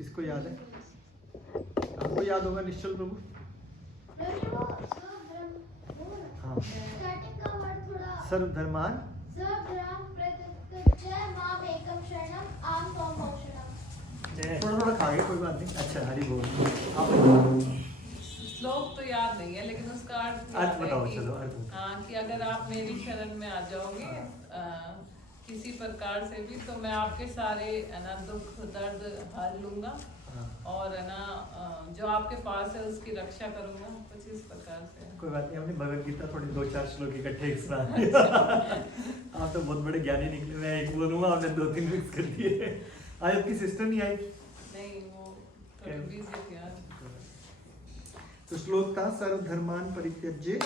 किसको याद है? आपको याद होगा निश्चल प्रभु। हाँ, सर्वधर्मान थोड़ा थोड़ा खा गए, कोई बात नहीं। अच्छा, हरि बोल। श्लोक तो याद नहीं है, लेकिन उसका अर्थ बताओ। चलो अर्थ बताओ। हाँ, कि अगर आप मेरी शरण में आ जाओगे किसी प्रकार से भी, तो मैं आपके सारे है ना दुख दर्द हर लूंगा, और है ना जो आपके पास है उसकी रक्षा करूंगा, कुछ इस प्रकार से। कोई बात नहीं, हमने भगवत गीता थोड़ी 2-4 श्लोक इकट्ठे सुना दिया। आप तो बहुत बड़े ज्ञानी निकले। मैं एक बोलूंगा, आपने 2-3 मिक्स कर दिए। आज आपकी सिस्टर नहीं आई? नहीं, वो थोड़ी बिजी थी आज। तो श्लोक था सर्वधर्मान परित्यज्य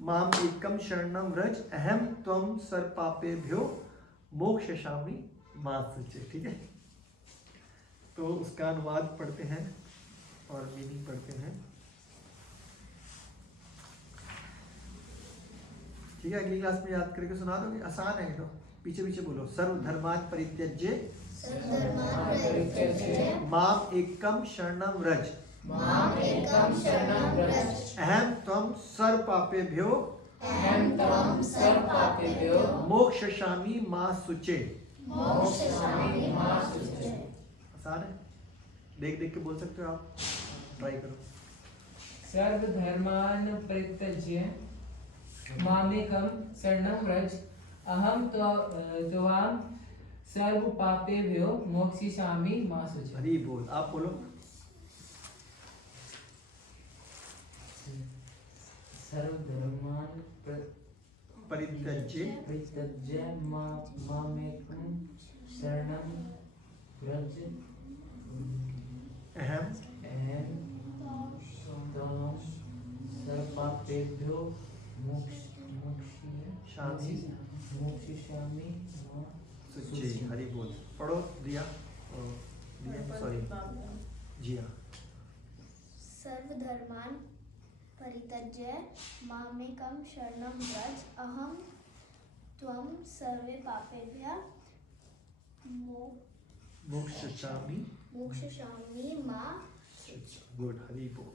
माम एकम शरणम व्रज अहम त्वम सर्वपापेभ्यो मोक्षयिष्यामि मा शुचे। ठीक है, तो उसका अनुवाद पढ़ते हैं और मीनिंग पढ़ते हैं। ठीक है, अगली क्लास में याद करके सुना दोगे? आसान है तो पीछे पीछे बोलो। सर्वधर्मान परित्यज्य माम एकम शरणम व्रज अहम त्वम सर्वपापेभ्यो मोक्षयिष्यामि मा शुचे। आसान है, देख देख के बोल सकते हो आप, ट्राई करो। सर्वधर्मान परित्यज्य मामेकं शरणं व्रज अहं त्वां सर्वपापेभ्यो मोक्षयिष्यामि मा शुचे। हरि बोल। आप बोलो। सर्वधर्मान परित्यज्य मामेकं शरणं व्रज अहम त्वां सर्वपापेभ्यो मोक्षयिष्यामि मा शुचे। हरि बोल। पढ़ो दिया। दिया सॉरी जी हाँ। सर्वधर्मान परित्यज्य मामेकं शरणं व्रज अहं त्वं सर्वे पापेभ्यः मोक्षयिष्यामि मा शुचे। गुड, हरि बोल।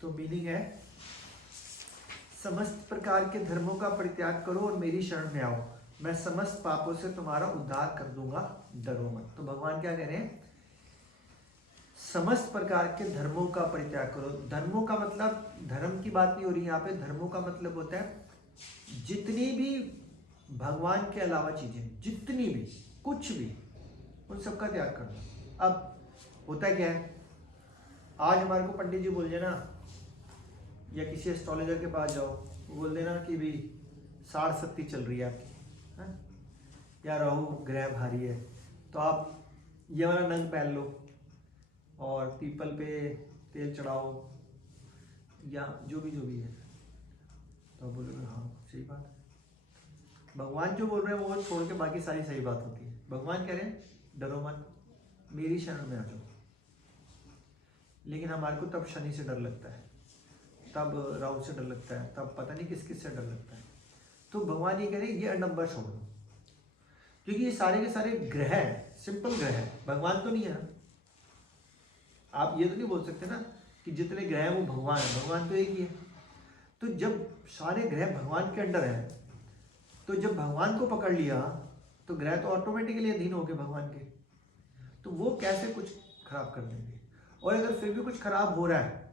तो मीनिंग है समस्त प्रकार के धर्मों का परित्याग करो और मेरी शरण में आओ, मैं समस्त पापों से तुम्हारा उद्धार कर दूंगा, डरो मत। तो भगवान क्या कह रहे हैं? समस्त प्रकार के धर्मों का परित्याग करो। धर्मों का मतलब धर्म की बात नहीं हो रही यहाँ पे। धर्मों का मतलब होता है जितनी भी भगवान के अलावा चीजें, जितनी भी कुछ भी, उन सबका त्याग कर दो। अब होता क्या है, आज हमारे को पंडित जी बोल देना या किसी एस्ट्रोलॉजर के पास जाओ, वो बोल देना कि भी 60-70 चल रही है आपकी, है? या राहु ग्रह भारी है, तो आप ये वाला नंग पहन लो और पीपल पे तेल चढ़ाओ या जो भी है। तो आप बोलोगे हाँ सही बात है। भगवान जो बोल रहे हैं वो छोड़ के बाकी सारी सही बात होती है। भगवान कह रहे हैं डरो मत, मेरी शरण में आ जाओ। लेकिन हमारे को तब शनि से डर लगता है, तब राहु से डर लगता है, तब पता नहीं किस किस से डर लगता है। तो भगवान ये कह रहे हैं ये अडंबर छोड़ दो, क्योंकि ये सारे के सारे ग्रह हैं, सिंपल ग्रह है, भगवान तो नहीं है ना। आप ये तो नहीं बोल सकते ना कि जितने ग्रह हैं वो भगवान है, भगवान तो एक ही है। तो जब सारे ग्रह भगवान के अंडर है, तो जब भगवान को पकड़ लिया तो ग्रह तो ऑटोमेटिकली अधीन हो गए भगवान के, तो वो कैसे कुछ खराब कर देंगे। और अगर फिर भी कुछ खराब हो रहा है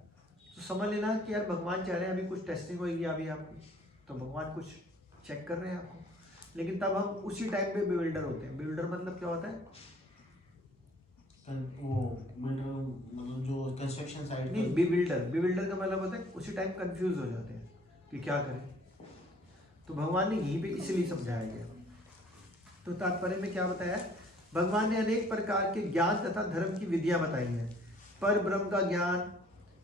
तो समझ लेना कि यार भगवान चाह रहे हैं अभी कुछ टेस्टिंग होगी अभी आपकी, तो भगवान कुछ चेक कर रहे हैं आपको। लेकिन तब हम उसी टाइम पे बिल्डर होते हैं। बिल्डर मतलब क्या होता है? वो मतलब जो कंस्ट्रक्शन साइट नहीं, बिल्डर का मतलब होता है उसी टाइम कंफ्यूज हो जाते हैं कि क्या करें। तो भगवान ने यहीं पे इसलिए समझाया गया। तो तात्पर्य में क्या बताया? भगवान ने अनेक प्रकार के ज्ञान तथा धर्म की विधियां बताई हैं। पर ब्रह्म का ज्ञान,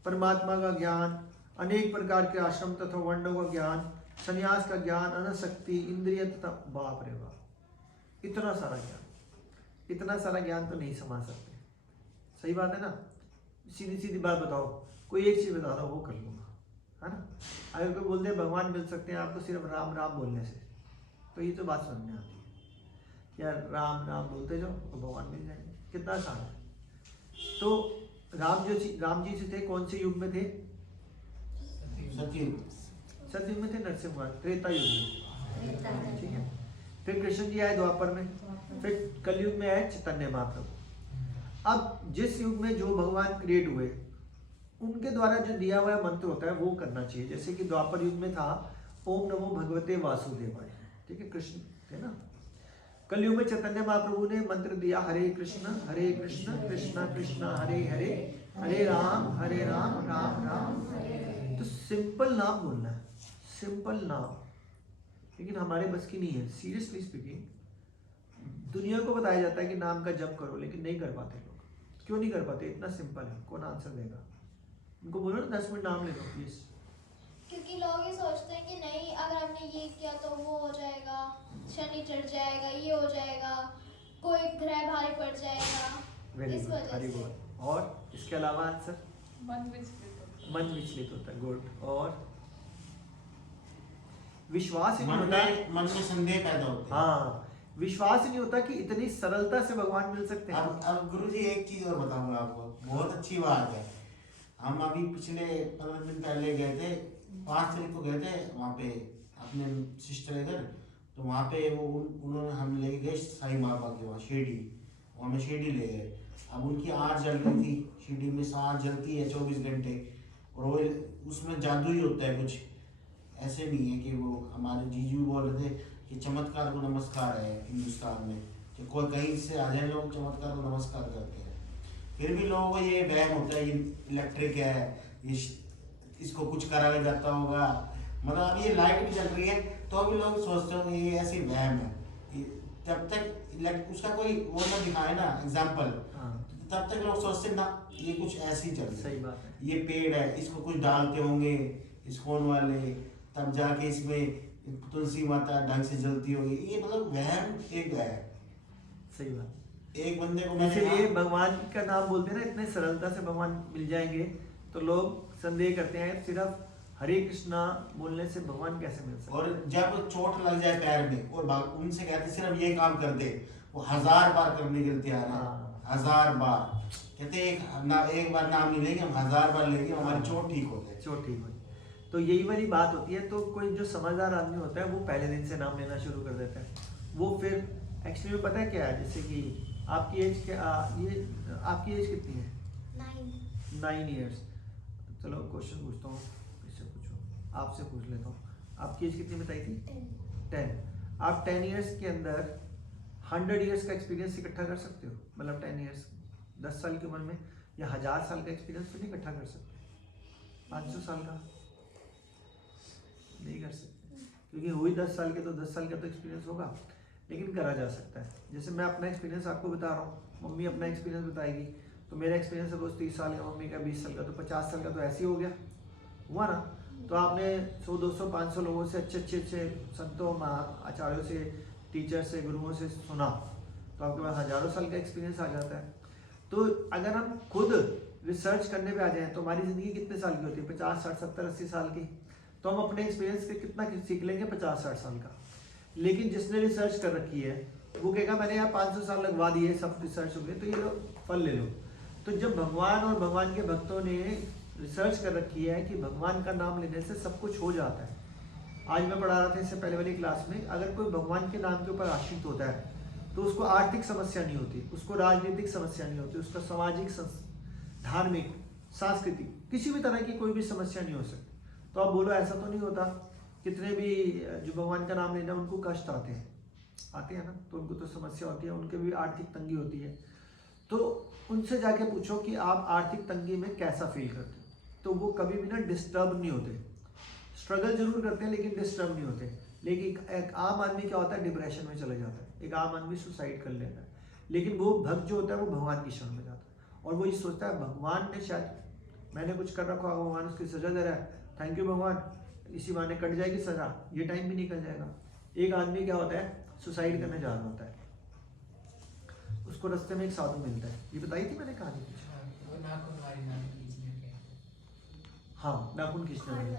परमात्मा का ज्ञान, अनेक प्रकार के आश्रम तथा वर्णों का ज्ञान, संन्यास का ज्ञान, अनशक्ति, इंद्रिय तथा बाप रे बाप, इतना सारा ज्ञान, इतना सारा ज्ञान तो नहीं समझ सकते। सही बात है ना? सीधी सीधी बात बताओ, कोई एक चीज बता दो वो कर लूंगा, है ना? अगर कोई बोलते हैं भगवान मिल सकते हैं आपको सिर्फ राम राम बोलने से, तो ये तो बात समझ में आती है। यार राम राम बोलते जाओ तो भगवान मिल जाएंगे, कितना आसान है। तो राम जी से थे, कौन से युग में थे? सतयुग। सतयुग में थे नरसिंह भगवान, त्रेता युग में, ठीक है। फिर कृष्ण जी आए द्वापर में, फिर कलयुग में आए चैतन्य महाप्रभु। अब जिस युग में जो भगवान क्रिएट हुए उनके द्वारा जो दिया हुआ मंत्र होता है वो करना चाहिए। जैसे कि द्वापर युग में था ओम नमो भगवते वासुदेवाय, ठीक है, कृष्ण थे ना। कलयुग में चैतन्य महाप्रभु ने मंत्र दिया हरे कृष्ण कृष्ण कृष्ण हरे हरे, हरे राम राम राम हरे। तो सिंपल नाम बोलना है, सिंपल नाम, लेकिन हमारे बस की नहीं है। सीरियसली स्पीकिंग, दुनिया को बताया जाता है कि नाम का जप करो, लेकिन नहीं कर पाते लोग। क्यों नहीं कर पाते? इतना सिंपल है, कौन आंसर देगा? उनको बोलो ना 10 मिनट नाम ले लो प्लीज। क्योंकि लोग ये सोचते हैं कि नहीं अगर हमने ये किया तो वो हो जाएगा, शनि चढ़ जाएगा, ये हो जाएगा, कोई ग्रह भारी पड़ जाएगा, वेरी इस गुड, वजह वेरी से। गुड। और इसके अलावा आंसर? मन विचलित होता है। मन विचलित होता है, गुड। और विश्वास ही नहीं मन होता। में संदेह पैदा होते हैं। हाँ, विश्वास ही नहीं होता कि इतनी सरलता से भगवान मिल सकते हैं। अब गुरुजी एक चीज और बताऊंगा आपको, बहुत अच्छी बात है। हम अभी पिछले 15 दिन पहले गए थे, 5 तारीख को गए थे वहाँ पे अपने सिस्टर के घर। तो वहाँ पे वो उन्होंने हम ले गए साईं बाबा के वहाँ शिरडी, और हमें शिरडी ले गए। अब उनकी आग जल रही थी, शिरडी में आग जलती है 24 घंटे, और वो उसमें जादू ही होता है कुछ, ऐसे नहीं है कि वो हमारे जीजू बोल रहे थे कि चमत्कार को नमस्कार है हिंदुस्तान में, कि कोई कहीं से आ जाए लोग चमत्कार को नमस्कार करते हैं। फिर भी लोगों को ये वहम होता है ये इलेक्ट्रिक है, ये इसको कुछ कराया जाता होगा। मतलब अब ये लाइट भी चल रही है तो अभी लोग सोचते होंगे ये ऐसी वहम है। जब तक उसका कोई वो ना दिखाए ना एग्जाम्पल, तब तक लोग सोचते ना ये कुछ ऐसी चल रही है। सही बात है। ये पेड़ है, इसको कुछ डालते होंगे इस्कॉन वाले, तब जाके इसमें तुलसी माता ढंग से जलती होगी। ये मतलब वहम एक है। सही बात। एक बंदे को मैंने इसलिए भगवान का नाम बोलते हैं ना, इतने सरलता से भगवान मिल जाएंगे, तो लोग संदेह करते हैं सिर्फ हरे कृष्णा बोलने से भगवान कैसे मिल सकते हैं। और जब चोट लग जाए पैर में और उनसे कहते सिर्फ ये काम कर दे, वो 1000 बार करने के लिए तैयार है। 1000 बार कहते एक बार नाम नहीं लेंगे, हम 1000 बार लेंगे, हमारी चोट ठीक हो जाए। चोट ठीक हो। तो यही वाली बात होती है। तो कोई जो समझदार आदमी होता है वो पहले दिन से नाम लेना शुरू कर देता है। वो फिर एक्चुअली में पता है क्या है, जैसे कि आपकी एज क्या, ये आपकी एज कितनी है? 9 ईयर्स। चलो क्वेश्चन पूछता हूँ, इससे पूछो, आपसे पूछ लेता हूँ। आपकी एज कितनी बताई थी? 10। आप 10 ईयर्स के अंदर 100 ईयर्स का एक्सपीरियंस इकट्ठा कर सकते हो? मतलब 10 ईयर्स 10 साल की उम्र में, या 1000 साल का एक्सपीरियंस तो नहीं इकट्ठा कर सकते। 500 साल का नहीं कर सकते, क्योंकि हुई 10 साल के तो 10 साल का तो एक्सपीरियंस होगा, लेकिन करा जा सकता है। जैसे मैं अपना एक्सपीरियंस आपको बता रहा हूँ, मम्मी अपना एक्सपीरियंस बताएगी, तो मेरा एक्सपीरियंस सपोज 30 साल का, मम्मी का 20 साल का, तो 50 साल का तो ऐसे ही हो गया, हुआ ना। तो आपने 100, 200, 500 लोगों से अच्छे संतों, आचार्यों से, टीचर से, गुरुओं से सुना, तो आपके पास हजारों साल का एक्सपीरियंस आ जाता है। तो अगर हम खुद रिसर्च करने पे आ जाएं तो हमारी ज़िंदगी कितने साल की होती है? 50, 60, 70, 80 साल की। तो हम अपने एक्सपीरियंस से कितना सीख लेंगे? 50, 60 साल का। लेकिन जिसने रिसर्च कर रखी है वो कहेगा मैंने यार 500 साल लगवा दिए, सब रिसर्च हो गए, तो ये लो फल ले लो। तो जब भगवान और भगवान के भक्तों ने रिसर्च कर रखी है कि भगवान का नाम लेने से सब कुछ हो जाता है। आज मैं पढ़ा रहा था इससे पहले वाली क्लास में, अगर कोई भगवान के नाम के ऊपर आश्रित होता है तो उसको आर्थिक समस्या नहीं होती, उसको राजनीतिक समस्या नहीं होती, उसका सामाजिक, धार्मिक, सांस्कृतिक, किसी भी तरह की कोई भी समस्या नहीं हो सकती। तो आप बोलो ऐसा तो नहीं होता? कितने भी जो भगवान का नाम लेना उनको कष्ट आते हैं ना, तो उनको तो समस्या होती है, उनके भी आर्थिक तंगी होती है। तो उनसे जाके पूछो कि आप आर्थिक तंगी में कैसा फील करते हो, तो वो कभी भी ना डिस्टर्ब नहीं होते। स्ट्रगल जरूर करते हैं लेकिन डिस्टर्ब नहीं होते। लेकिन एक आम आदमी क्या होता है, डिप्रेशन में चला जाता है, एक आम आदमी सुसाइड कर लेता है। लेकिन वो भक्त जो होता है वो भगवान की शरण में जाता है, और वो ये सोचता है भगवान ने शायद मैंने कुछ कर रखा होगा, भगवान उसकी सजा दे रहा है, थैंक यू भगवान, इसी बहाने कट जाएगी सजा, ये टाइम भी निकल जाएगा। एक आदमी क्या होता है, सुसाइड करने जा रहा होता है, उसको रास्ते में एक साधु मिलता है, ये बताई थी मैंने कहानी कुछ। हाँ, नाखून खींचने वाली।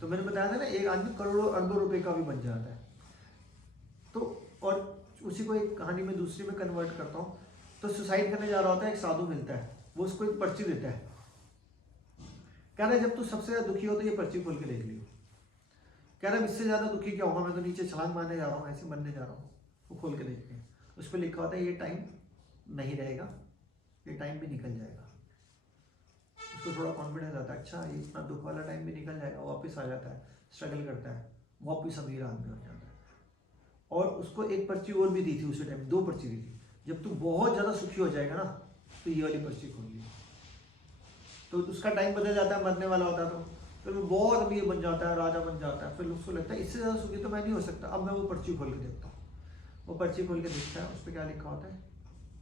तो मैंने बताया था ना, एक आदमी करोड़ों अरबों रुपए का भी बन जाता है। तो और उसी को एक कहानी में दूसरी में कन्वर्ट करता हूँ। तो सुसाइड करने जा रहा होता है, एक साधु मिलता है, वो उसको एक पर्ची देता है, कह रहा है जब तू सबसे ज्यादा दुखी हो तो ये पर्ची खोल के देख लियो। कह रहा है इससे ज्यादा दुखी क्या होगा, मैं तो नीचे छलांग मारने जा रहा हूँ, ऐसे मरने जा रहा हूँ। वो खोल के देखते हैं, उस पर लिखा होता है ये टाइम नहीं रहेगा, ये टाइम भी निकल जाएगा। उसको थोड़ा कॉन्फिडेंस आता है, अच्छा ये इतना दुख वाला टाइम भी निकल जाएगा, वापस आ जाता है, स्ट्रगल करता है, वापस अमीर आदमी हो जाता है। और उसको एक पर्ची और भी दी थी उसी टाइम, 2 पर्ची दी थी, जब तू बहुत ज़्यादा सुखी हो जाएगा ना तो ये वाली पर्ची खोल ली, तो उसका टाइम बदल जाता है, मरने वाला होता है, तो फिर वो बहुत अमीर बन जाता है, राजा बन जाता है। फिर उसको लगता है इससे ज़्यादा सुखी तो मैं नहीं हो सकता, अब मैं वो पर्ची खोल के देखता हूँ। वो पर्ची खोल के देखता है, उस पर क्या लिखा होता है,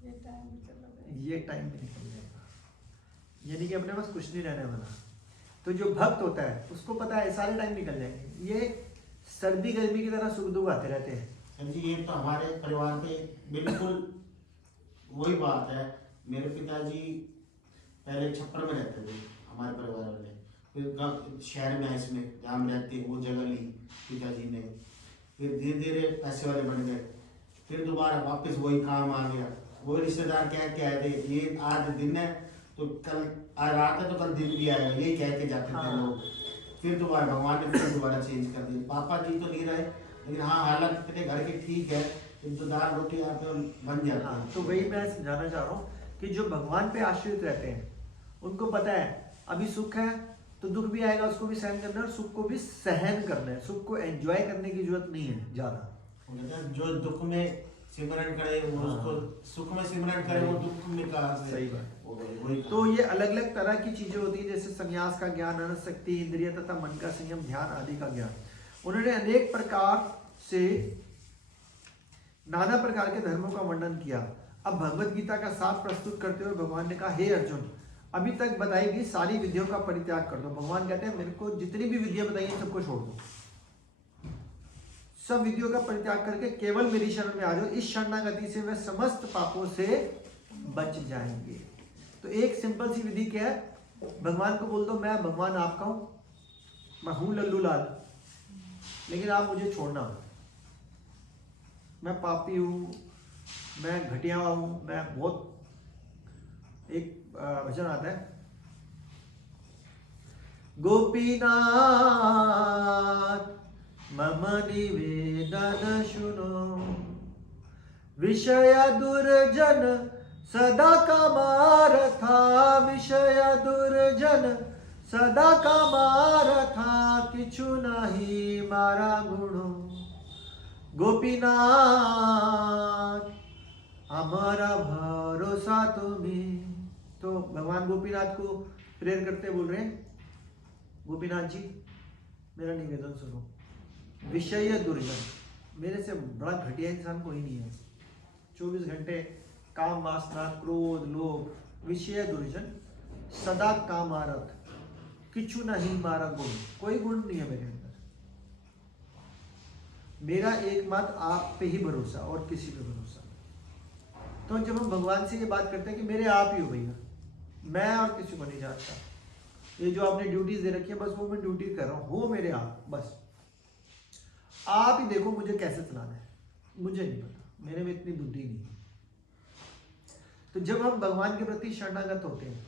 ये टाइम भी चला गया। ये टाइम भी निकल जाएगा, यानी कि अपने पास कुछ नहीं रहने वाला। तो जो भक्त होता है उसको पता है सारे टाइम निकल जाएंगे। ये सर्दी गर्मी की तरह सुख दुख आते रहते हैं। सर जी ये तो हमारे परिवार पे बिल्कुल वही बात है। मेरे पिताजी पहले छप्पर में रहते थे, हमारे परिवार वाले, फिर शहर में इसमें जहाँ हम रहते हैं वो जगह ली पिताजी ने, फिर धीरे धीरे पैसे वाले बन गए, फिर दोबारा वापस वही काम आ गया। वो रिश्तेदार कह रहे थे ये आज दिन है तो कल आज रात है तो कल दिन भी आएगा, यही कह के जाते थे लोग। फिर दोबारा भगवान ने फिर दोबारा चेंज कर दिया। पापा जी तो नहीं रहे, लेकिन हाँ हालत इतने घर के ठीक है, तो दाल रोटी यहाँ पे बन जाता है। तो वही मैं समझाना चाह रहा हूँ कि जो भगवान पे आश्रित रहते हैं उनको पता है अभी सुख है तो दुख भी आएगा, उसको भी सहन करना है, और सुख को भी सहन करना है। सुख को एंजॉय करने की जरूरत नहीं है ज्यादा। जो दुख में सिमरन करे वो उसको सुख में सिमरन करे, वो दुख में कहाँ से। सही बात। वही तो ये अलग अलग तरह की चीजें होती है, जैसे संन्यास का ज्ञान, अनशक्ति, इंद्रिय तथा मन का संयम, ध्यान आदि का ज्ञान। उन्होंने अनेक प्रकार से नाना प्रकार के धर्मों का वर्णन किया। अब भगवत गीता का सार प्रस्तुत करते हुए भगवान ने कहा, हे अर्जुन, अभी तक बताई गई सारी विधियों का परित्याग कर दो। भगवान कहते हैं मेरे को जितनी भी विधियां बताई हैं सबको छोड़ दो, सब विधियों का परित्याग करके केवल मेरी शरण में आ जाओ। इस शरणागति से वे समस्त पापों से बच जाएंगे। तो एक सिंपल सी विधि क्या है, भगवान को बोल दो मैं भगवान आपका हूं, मैं हूं लल्लू लाल, लेकिन आप मुझे छोड़ना, मैं पापी हूं, मैं घटिया हूं, मैं बहुत। एक वचन आता है, गोपीनाथ मम निवेदन सुनो, विषय दुर्जन सदा कामारथा, विषय दुर्जन सदा कामारथा, किछु नहीं मारा गुणो। गोपीनाथ हमारा भरोसा तुम्हें। तो भगवान गोपीनाथ को प्रेयर करते बोल रहे हैं, गोपीनाथ जी मेरा निवेदन सुनो, विषय दुर्जन, मेरे से बड़ा घटिया इंसान कोई नहीं है, 24 घंटे काम वासना क्रोध लोभ, विषय दुर्जन सदा कामारत, किछु नहीं मारा गुण, कोई गुण नहीं है मेरे अंदर, मेरा एकमात्र आप पे ही भरोसा और किसी पे भरोसा। तो जब हम भगवान से ये बात करते हैं कि मेरे आप ही हो भैया, मैं और किसी को नहीं जानता, ये जो आपने ड्यूटीज दे रखी है बस वो मैं ड्यूटी कर रहा हूँ, हो मेरे आप, बस आप ही देखो मुझे कैसे चलाना है, मुझे नहीं पता, मेरे में इतनी बुद्धि नहीं है। तो जब हम भगवान के प्रति शरणागत होते हैं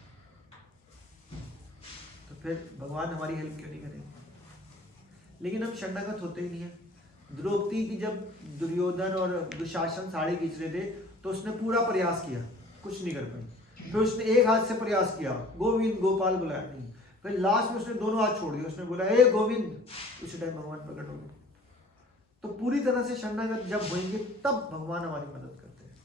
तो फिर भगवान हमारी हेल्प क्यों नहीं करेंगे। लेकिन हम शरणागत होते ही नहीं है। द्रौपदी की जब दुर्योधन और दुशासन साड़ी खींच रहे थे तो उसने पूरा प्रयास किया, कुछ नहीं कर पाई। फिर उसने एक हाथ से प्रयास किया, गोविंद गोपाल बुलाया नहीं, फिर लास्ट में उसने दोनों हाथ छोड़ दिया, उसने बोला हे गोविंद, उसी टाइम भगवान प्रकट हो गए। तो पूरी तरह से शरणागत जब होंगे तब भगवान हमारी मदद करते हैं।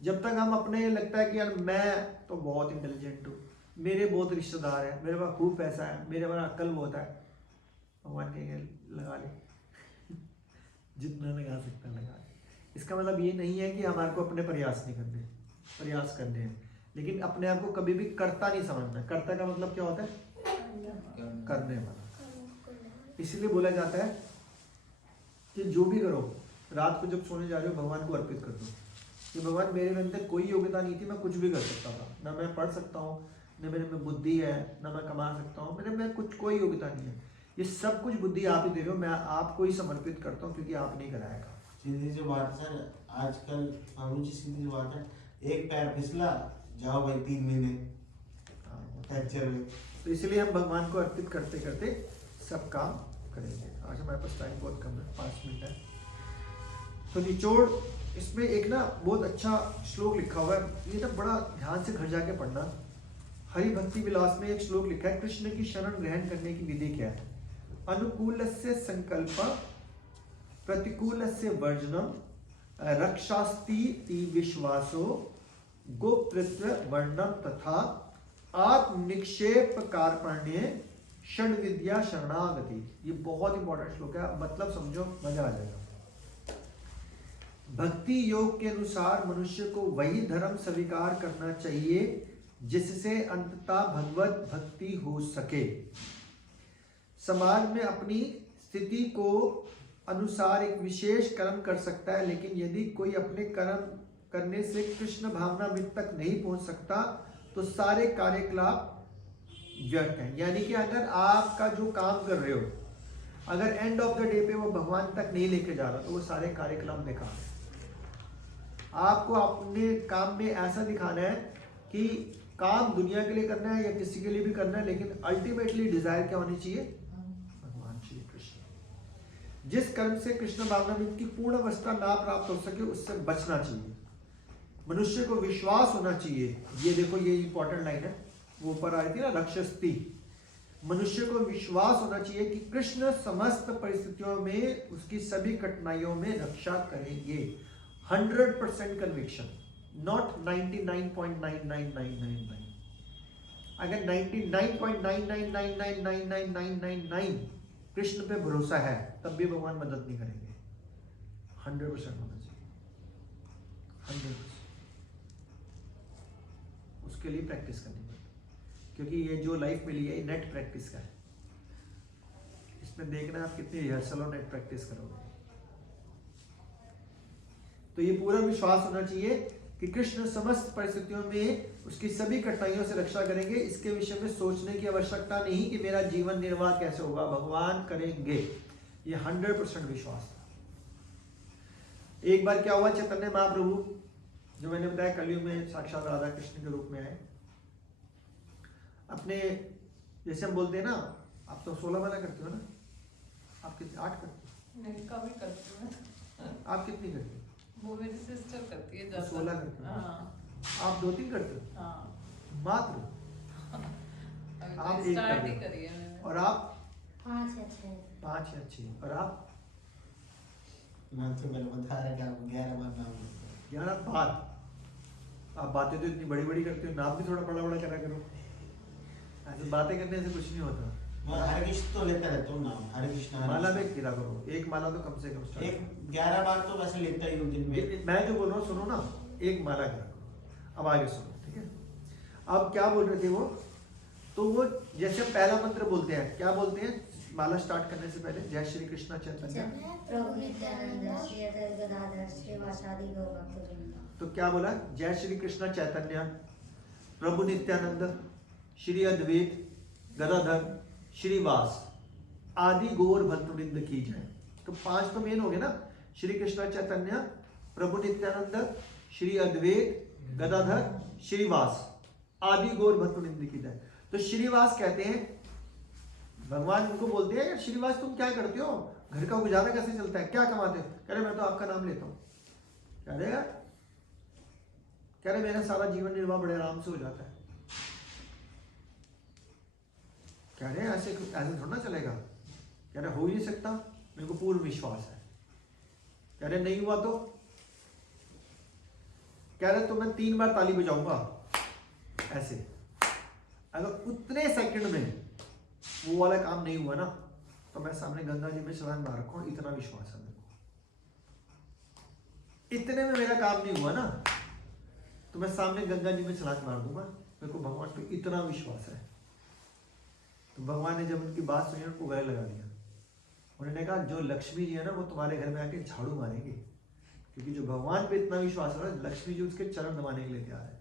जब तक हम अपने लगता है कि यार मैं तो बहुत इंटेलिजेंट हूँ, मेरे बहुत रिश्तेदार हैं, मेरे पास खूब पैसा है, मेरे पास अक्ल बहुत है, भगवान कहेंगे लगा ले जितना लगा सकता लगा ले। इसका मतलब ये नहीं है कि हमारे को अपने प्रयास नहीं करने, प्रयास करने हैं, लेकिन अपने आप को कभी भी कर्ता नहीं समझना। कर्ता का मतलब क्या होता है, करने वाला। इसलिए बोला जाता है कि जो भी करो रात को जब सोने जा रहे हो भगवान को अर्पित कर दो कि भगवान मेरे अंदर कोई योग्यता नहीं थी, मैं कुछ भी कर सकता था, ना मैं पढ़ सकता हूँ, न मेरे में बुद्धि है, ना मैं कमा सकता हूँ, मेरे में कुछ कोई योग्यता नहीं है, ये सब कुछ बुद्धि आप ही दे रहे हो, मैं आपको ही समर्पित करता हूँ क्योंकि आप नहीं कराएगा। सीधी सी बात सर, आजकल बाबू जी सीधी सी बात है, एक पैर फिसला जाओ भाई 3 महीने कैप्चर में। तो इसलिए हम भगवान को अर्पित करते करते सब काम करेंगे। आज हमारे पास टाइम बहुत कम है, 5 मिनट है। तो निचोड़ इसमें एक ना बहुत अच्छा श्लोक लिखा हुआ है, ये ना बड़ा ध्यान से घर जाके पढ़ना। हरि भक्ति विलास में एक श्लोक लिखा है, कृष्ण की शरण ग्रहण करने की विधि क्या है। अनुकूलस्य संकल्प प्रतिकूलस्य वर्जनम रक्षास्ति विश्वासो गोप्तृत्व वर्णम तथा आत्मनिक्षेप कार्पण्य षड विद्या शरणागति। ये बहुत इंपॉर्टेंट श्लोक है, मतलब समझो मजा आ जाएगा। भक्ति योग के अनुसार मनुष्य को वही धर्म स्वीकार करना चाहिए जिससे अंततः भगवत भक्ति हो सके। समाज में अपनी स्थिति को अनुसार एक विशेष कर्म कर सकता है, लेकिन यदि कोई अपने कर्म करने से कृष्ण भावनामृत तक नहीं पहुंच सकता तो सारे कार्यकलाप व्यर्थ हैं। यानी कि अगर आपका जो काम कर रहे हो, अगर एंड ऑफ द डे पे वो भगवान तक नहीं लेके जा रहा तो वो सारे कार्यकलाप बेकार है। आपको अपने काम में ऐसा दिखाना है कि काम दुनिया के लिए करना है या किसी के लिए भी करना है, लेकिन अल्टीमेटली डिजायर क्या होनी चाहिए, भगवान श्री कृष्ण। जिस कर्म से कृष्ण भावनामृत की पूर्ण अवस्था ना प्राप्त हो सके उससे बचना चाहिए। मनुष्य को विश्वास होना चाहिए, ये देखो ये इंपॉर्टेंट लाइन है, वो ऊपर आई थी ना, रक्षस्ति। मनुष्य को विश्वास होना चाहिए कि कृष्ण समस्त परिस्थितियों में उसकी सभी कठिनाइयों में रक्षा करेंगे। 100% कन्विक्शन, नॉट 99.99999। अगर 99.999999999 कृष्ण पे भरोसा है तब भी भगवान मदद नहीं करेंगे। 100% होना चाहिए, 100%। उसके लिए प्रैक्टिस करनी पड़ती, क्योंकि ये जो लाइफ मिली है नेट प्रैक्टिस का है। इसमें देखना आप कितनी रिहर्सल और नेट प्रैक्टिस करोगे। तो ये पूरा विश्वास होना चाहिए कि कृष्ण समस्त परिस्थितियों में उसकी सभी कठिनाइयों से रक्षा करेंगे। इसके विषय में सोचने की आवश्यकता नहीं कि मेरा जीवन निर्वाह कैसे होगा, भगवान करेंगे। ये 100% विश्वास था। एक बार क्या हुआ, चैतन्य महाप्रभु जो मैंने बताया कलयुग में साक्षात राधा कृष्ण के रूप में आए। अपने जैसे हम बोलते हैं ना, आप तो 16 माला करते हो ना, आप कितने 8 करते हो? नहीं, कम ही करती हूँ। आप कितनी करते हो? वो मेरी सिस्टर करती है ज्यादा। 16 करते हो। हाँ। आप 2-3 करते हो? हाँ। मात्र आप अभी एक स्टार्ट कर ही रहे हो। करी है मैंने। और आप 5 या 6। 5 या 6। और आप मैं तो मैंने बताया कि आप 11 बार नाम लेते हैं। 11 बार। आप बातें तो इतनी बड़ी बड़ी करते हो, नाम भी थोड़ा बड़ा बड़ा करा करो। ऐसे बातें करने से कुछ नहीं होता। मैं हरे कृष्ण तो लेता रहता हूँ नाम, हरे कृष्ण हरे माला कृष्ण। में गिरा करो, एक माला तो कम से कम स्टार्ट एक 11 बार तो वैसे लेता ही हूँ दिन में। मैं जो बोल रहा हूँ सुनो ना, एक माला करा करो। अब आगे सुनो, ठीक है। अब क्या बोल रहे थे वो, तो वो जैसे पहला मंत्र बोलते हैं, क्या बोलते हैं माला स्टार्ट करने से पहले, जय श्री कृष्ण चैतन्य। प्रभु नित्यानंद श्री अद्वैत गदाधर श्रीवासादि गौर भक्तवृंद। तो क्या बोला, जय श्री कृष्ण चैतन्य प्रभु नित्यानंद श्री अद्वैत गदाधर श्रीवास आदि गौर भक्तवृंद की जय। तो 5 तो मेन हो गए ना, श्री कृष्ण चैतन्य प्रभु नित्यानंद श्री अद्वैत गदाधर श्रीवास आदि गौर भक्तवृंद की जय। तो श्रीवास कहते हैं, भगवान उनको बोलते हैं, यार श्रीवास तुम क्या करते हो, घर का गुजारा कैसे चलता है, क्या कमाते हो? कह रहे मैं तो आपका नाम लेता हूँ। कह रहे यार, कह रहे मेरा सारा जीवन निर्वाह बड़े आराम से हो जाता है। कह रहे ऐसे थोड़ा ना चलेगा। कह रहे हो ही नहीं सकता, मेरे को पूर्ण विश्वास है। कह रहे नहीं हुआ तो? कह रहे तो मैं 3 बार ताली बजाऊंगा ऐसे। अगर उतने सेकंड में वो वाला काम नहीं हुआ ना तो मैं सामने गंगा जी में छलांग मार रखूं, इतना विश्वास है मेरे को। इतने में मेरा काम नहीं हुआ ना तो मैं सामने गंगा जी में छलांग मार दूंगा, मेरे को भगवान पे इतना विश्वास है। तो भगवान ने जब उनकी बात सुनी उनको गले लगा दिया। उन्होंने कहा जो लक्ष्मी जी है ना वो तुम्हारे घर में आके झाड़ू मारेंगे, क्योंकि जो भगवान पे इतना विश्वास है ना, लक्ष्मी जी उसके चरण दबाने के लिए तैयार है,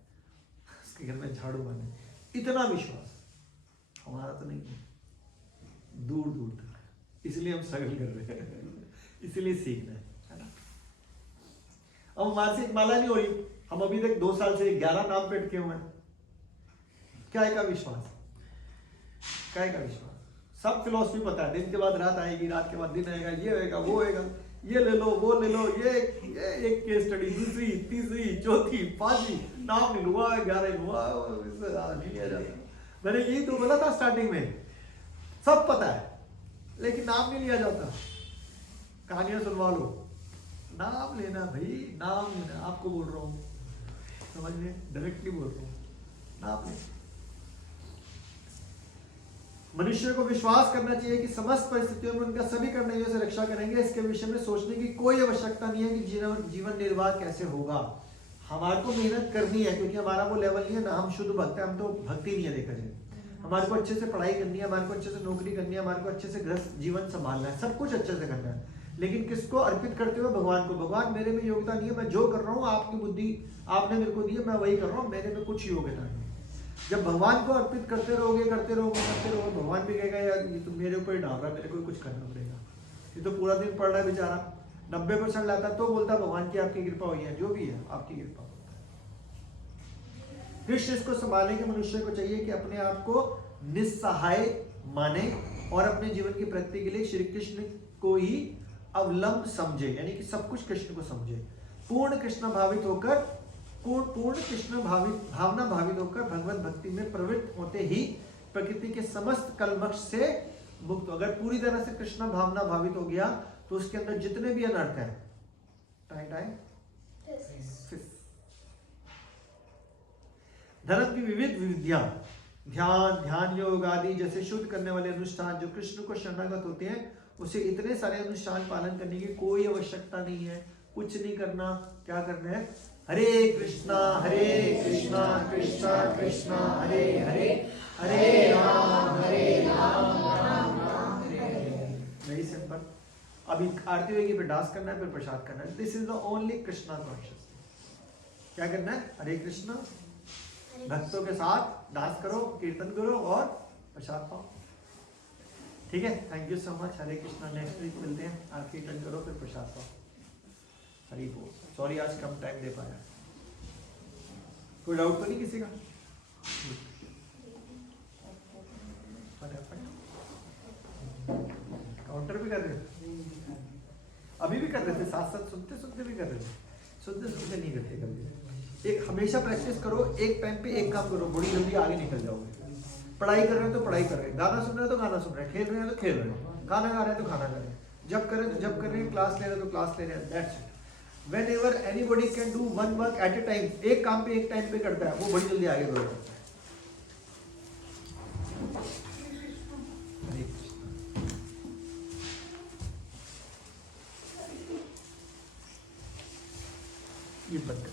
उसके घर में झाड़ू मारने। इतना विश्वास हमारा तो नहीं है, दूर दूर तक। इसलिए हम स्ट्रगल कर रहे हैं, इसलिए सीखना है ना। अब मानसिक माला नहीं हो रही, हम अभी तक 2 साल से 11 नाम पे अटके हुए हैं। क्या है का विश्वास? काय का विश्वास? सब फिलोसफी पता है, दिन के बाद रात आएगी, रात के बाद दिन आएगा, ये होएगा वो होएगा, ये ले लो वो ले लो, ये एक केस स्टडी, दूसरी तीसरी चौथी पांचवी, नाम नहीं हुआ 11 हुआ, इससे ज्यादा नहीं लिया जाता। मैंने यही तो बोला था स्टार्टिंग में, सब पता है लेकिन नाम नहीं लिया जाता। कहानियां सुनवा लो, नाम लेना भाई, नाम लेना, आपको बोल रहा हूँ, समझ में, डायरेक्टली बोल रहा हूँ, नाम लेना। मनुष्य को विश्वास करना चाहिए कि समस्त परिस्थितियों में उनका सभी कर्तव्यों से रक्षा करेंगे। इसके विषय में सोचने की कोई आवश्यकता नहीं है कि जीवन निर्वाह कैसे होगा। हमारे को मेहनत करनी है, क्योंकि हमारा वो लेवल नहीं है ना, हम शुद्ध भक्त हैं, हम तो भक्ति नहीं है देखा जाए। हमारे को अच्छे से पढ़ाई करनी है, हमारे को अच्छे से नौकरी करनी है, हमारे को अच्छे से गृहस्थ जीवन संभालना है, सब कुछ अच्छे से करना है, लेकिन किसको अर्पित करते हुए? भगवान को। भगवान मेरे में योग्यता नहीं है, मैं जो कर रहा हूँ आपकी बुद्धि आपने मेरे को दी है, मैं वही कर रहा हूँ, मेरे में कुछ योग्यता नहीं है। जब भगवान को अर्पित करते रहोगे भगवान भी कहेगा यार ये तो मेरे ऊपर ही डाल रहा है, मेरे को कुछ करना पड़ेगा, ये तो पूरा दिन पढ़ रहा है बेचारा, 90% लाता तो बोलता भगवान की आपकी कृपा हुई है, जो भी है आपकी कृपा। कृष्ण इसको संभालने के मनुष्य को चाहिए कि अपने आप को निस्सहाय माने और अपने जीवन की प्रगति के लिए श्री कृष्ण को ही अवलंब समझे, यानी कि सब कुछ कृष्ण को समझे। पूर्ण कृष्ण भावित होकर भावना भावित होकर भगवत भक्ति में प्रवृत्त होते ही प्रकृति के समस्त कलमश से मुक्त। अगर पूरी तरह से कृष्ण भावना भावित हो गया तो उसके अंदर जितने भी अनर्थ हैं, धर्म की विविध विधियां, ध्यान योग आदि जैसे शुद्ध करने वाले अनुष्ठान जो कृष्ण को शरणागत होते हैं, उसे इतने सारे अनुष्ठान पालन करने की कोई आवश्यकता नहीं है, कुछ नहीं करना। क्या करना है? हरे कृष्णा कृष्णा कृष्णा हरे हरे, हरे राम राम राम हरे। Very simple. अभी आरती होगी, फिर डांस करना है, फिर प्रसाद करना है। This is the only Krishna consciousness. क्या करना है? हरे कृष्णा, भक्तों के साथ डांस करो, कीर्तन करो और प्रसाद पाओ। ठीक है, thank you so much. Hare Krishna, next week मिलते हैं। आप कीर्तन करो, फिर प्रसाद पाओ। हरी बोल। सॉरी आज कम टाइम दे पाया। कोई डाउट तो नहीं किसी का? काउंटर भी कर रहे थे, अभी भी कर रहे थे, साथ साथ सुनते सुनते भी कर रहे थे। सुनते सुनते नहीं करते कभी। एक हमेशा प्रैक्टिस करो, एक टाइम पे एक काम करो, बड़ी जल्दी आगे निकल जाओगे। पढ़ाई कर रहे हैं तो पढ़ाई कर रहे हैं, गाना सुन रहे हैं तो गाना सुन रहे हैं, खेल रहे हैं तो खेल रहे हैं, खाना खा रहे हैं तो खाना खा रहे हैं, जब कर रहे हैं तो जब कर रहे हैं, क्लास ले रहे हैं तो क्लास ले रहे हैं। That's it. Whenever anybody can do one work at a time, एक काम पे एक टाइम पे करता है, वो बड़ी जल्दी आगे बढ़ जाता है। ये बंद कर।